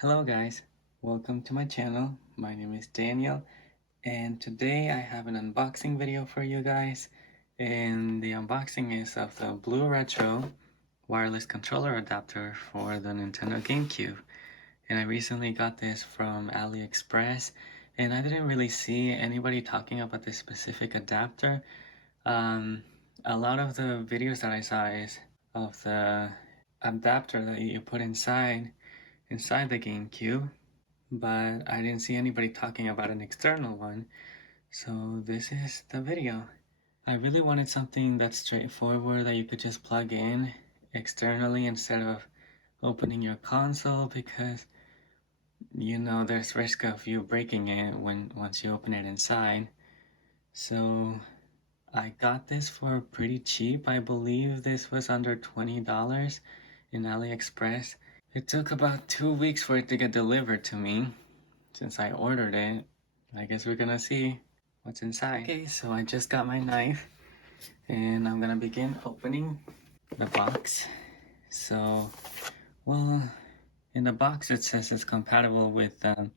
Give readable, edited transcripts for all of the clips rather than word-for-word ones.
Hello guys, welcome to my channel. My name is Daniel and today I have an unboxing video for you guys, and the unboxing is of the BlueRetro wireless controller adapter for the Nintendo GameCube. And I recently got this from AliExpress and I didn't really see anybody talking about this specific adapter. A lot of the videos that I saw is of the adapter that you put inside the GameCube, but I didn't see anybody talking about an external one, so this is the video. I really wanted something that's straightforward that you could just plug in externally instead of opening your console, because you know there's risk of you breaking it once you open it inside. So I got this for pretty cheap. I believe this was under $20 in AliExpress. It took about 2 weeks for it to get delivered to me since I ordered it. I guess we're gonna see what's inside. Okay, so I just got my knife and I'm gonna begin opening the box. So, well, in the box it says it's compatible with the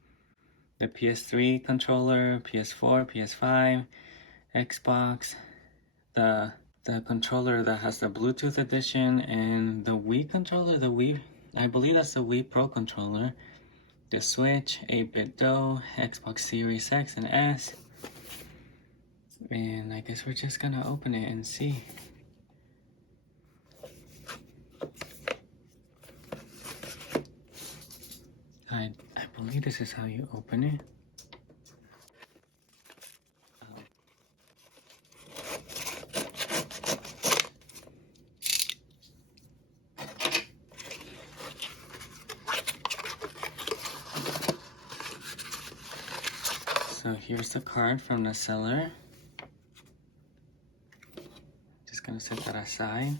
PS3 controller, PS4, PS5, Xbox, the controller that has the Bluetooth edition, and the Wii controller, I believe that's the Wii Pro controller, the Switch, 8-bit Do, Xbox Series X and S, and I guess we're just gonna open it and see. I believe this is how you open it. So here's the card from the seller. Just gonna set that aside.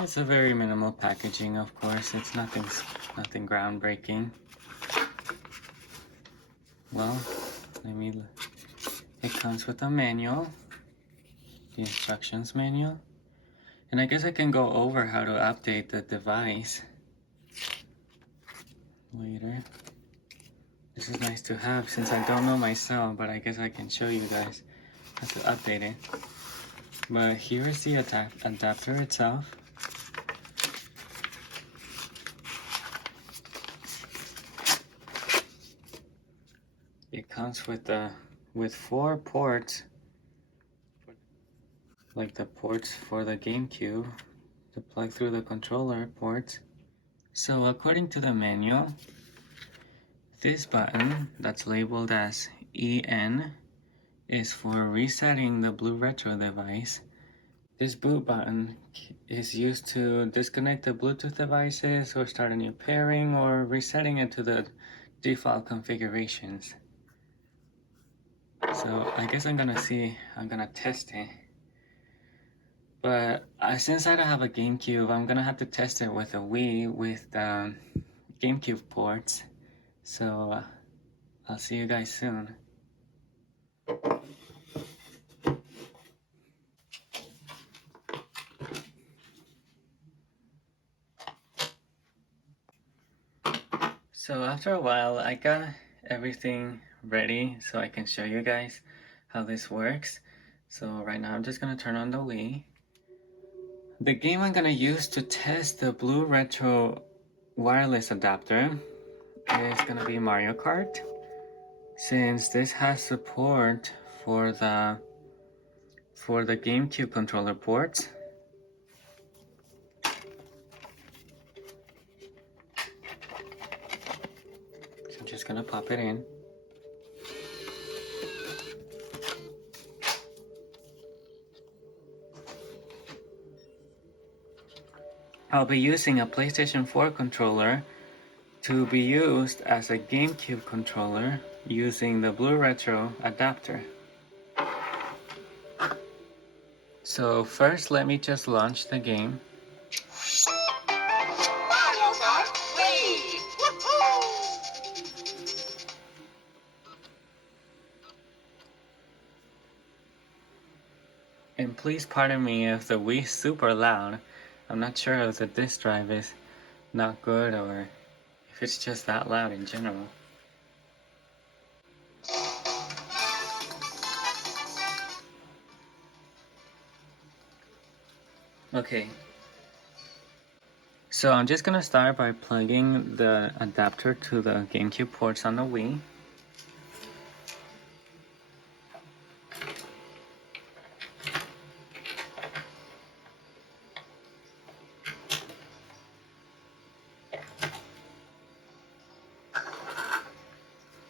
It's a very minimal packaging, of course. It's nothing groundbreaking. Well, it comes with a manual, the instructions manual, and I guess I can go over how to update the device later. This is nice to have since I don't know myself, but I guess I can show you guys how to update it. But here is the adapter itself. It comes with 4 ports, like the ports for the GameCube, to plug through the controller ports. So according to the manual, this button that's labeled as EN is for resetting the BlueRetro device. This boot button is used to disconnect the Bluetooth devices or start a new pairing or resetting it to the default configurations. So I guess I'm gonna test it. But since I don't have a GameCube, I'm gonna have to test it with a Wii with the GameCube ports. So I'll see you guys soon. So after a while, I got everything ready so I can show you guys how this works. So right now I'm just gonna turn on the Wii. The game I'm gonna use to test the BlueRetro wireless adapter is gonna be Mario Kart, since this has support for the GameCube controller ports. So I'm just gonna pop it in. I'll be using a PlayStation 4 controller to be used as a GameCube controller using the BlueRetro adapter. So first, let me just launch the game. Mario Kart Wii! Woohoo! And please pardon me if the Wii is super loud. I'm not sure if the disk drive is not good or if it's just that loud in general. Okay. So I'm just gonna start by plugging the adapter to the GameCube ports on the Wii.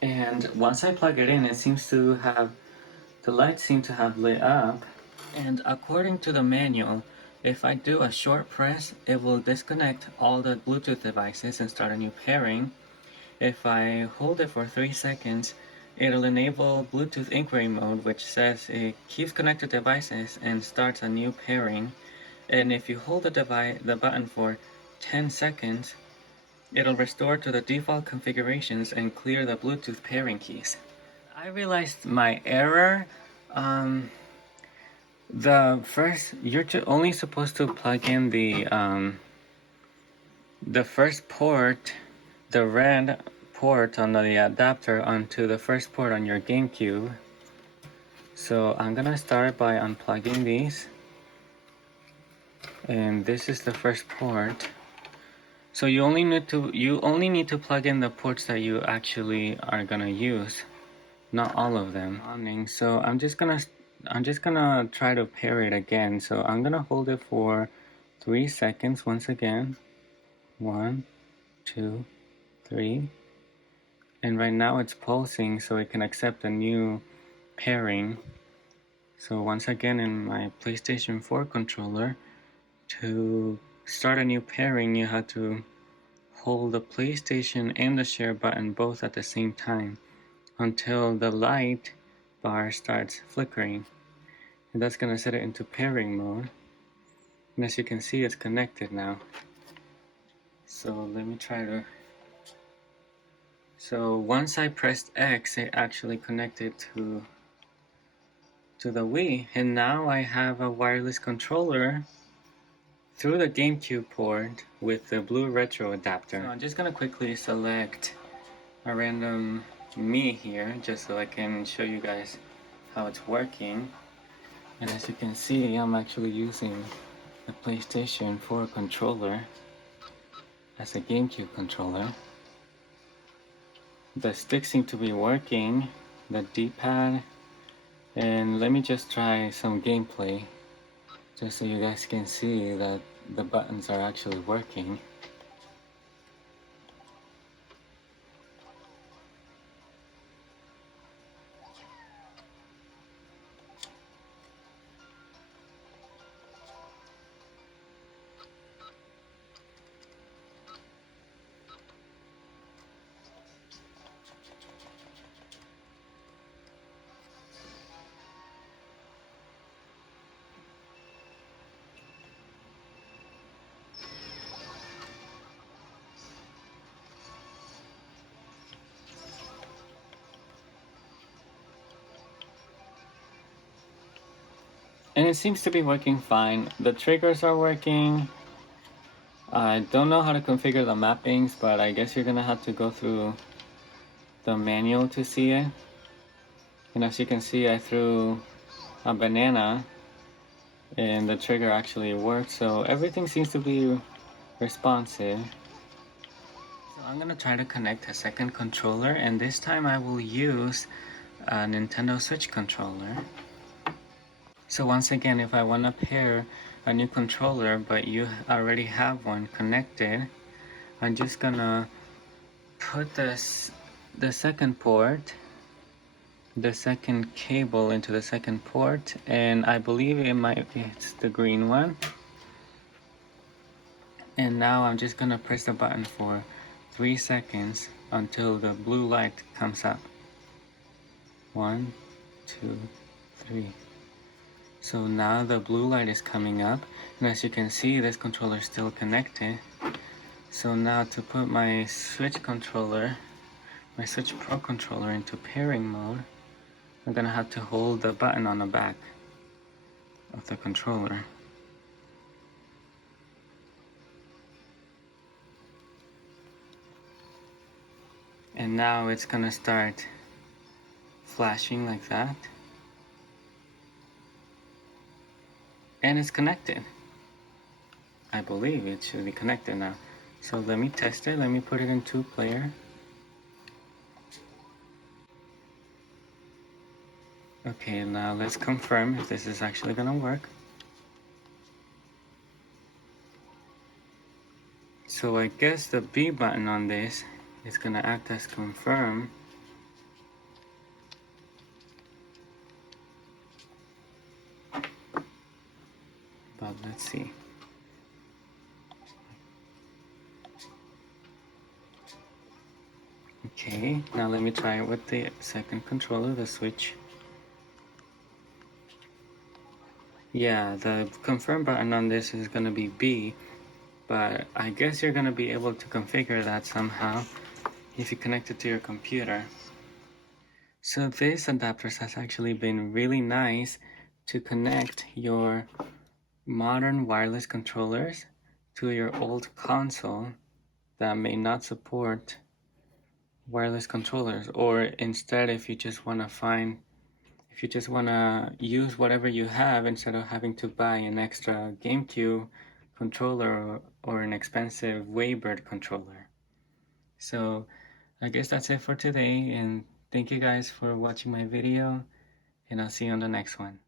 And once I plug it in, it seems to have, the lights seem to have lit up. And according to the manual, if I do a short press, it will disconnect all the Bluetooth devices and start a new pairing. If I hold it for 3 seconds, it'll enable Bluetooth inquiry mode, which says it keeps connected devices and starts a new pairing. And if you hold the button for 10 seconds, it'll restore to the default configurations and clear the Bluetooth pairing keys. I realized my error. You're only supposed to plug in the first port, the red port on the adapter onto the first port on your GameCube. So I'm gonna start by unplugging these. And this is the first port. So you only need to plug in the ports that you actually are gonna use, not all of them. So I'm just gonna try to pair it again. So I'm gonna hold it for 3 seconds once again. 1, 2, 3. And right now it's pulsing, so it can accept a new pairing. So once again, in my PlayStation 4 controller, to start a new pairing, you have to hold the PlayStation and the share button both at the same time until the light bar starts flickering. And that's going to set it into pairing mode. And as you can see, it's connected now. So let me try to... So once I pressed X, it actually connected to the Wii. And now I have a wireless controller through the GameCube port with the BlueRetro adapter. So I'm just going to quickly select a random me here just so I can show you guys how it's working. And as you can see, I'm actually using the PlayStation 4 controller as a GameCube controller. The sticks seem to be working, the D-pad, and let me just try some gameplay just so you guys can see that the buttons are actually working. And it seems to be working fine. The triggers are working. I don't know how to configure the mappings, but I guess you're gonna have to go through the manual to see it. And as you can see, I threw a banana and the trigger actually worked, so everything seems to be responsive. So I'm gonna try to connect a second controller, and this time I will use a Nintendo Switch controller. So once again, if I want to pair a new controller but you already have one connected, I'm just gonna put the second port, the second cable into the second port, and I believe it's the green one. And now I'm just gonna press the button for 3 seconds until the blue light comes up. 1, 2, 3. So now the blue light is coming up, and as you can see, this controller is still connected. So now to put my Switch controller, my Switch Pro controller into pairing mode, I'm gonna have to hold the button on the back. of the controller. And now it's gonna start flashing like that. And it's connected. I believe it should be connected now. So let me test it. Let me put it in 2-player. Okay, now let's confirm if this is actually gonna work. So I guess the B button on this is gonna act as confirm. But let's see. Okay, now let me try it with the second controller, the Switch. Yeah, the confirm button on this is gonna be B, but I guess you're gonna be able to configure that somehow if you connect it to your computer. So this adapter has actually been really nice to connect your modern wireless controllers to your old console that may not support wireless controllers, or instead if you just want to use whatever you have instead of having to buy an extra GameCube controller or an expensive Waybird controller. So I guess that's it for today, and thank you guys for watching my video, and I'll see you on the next one.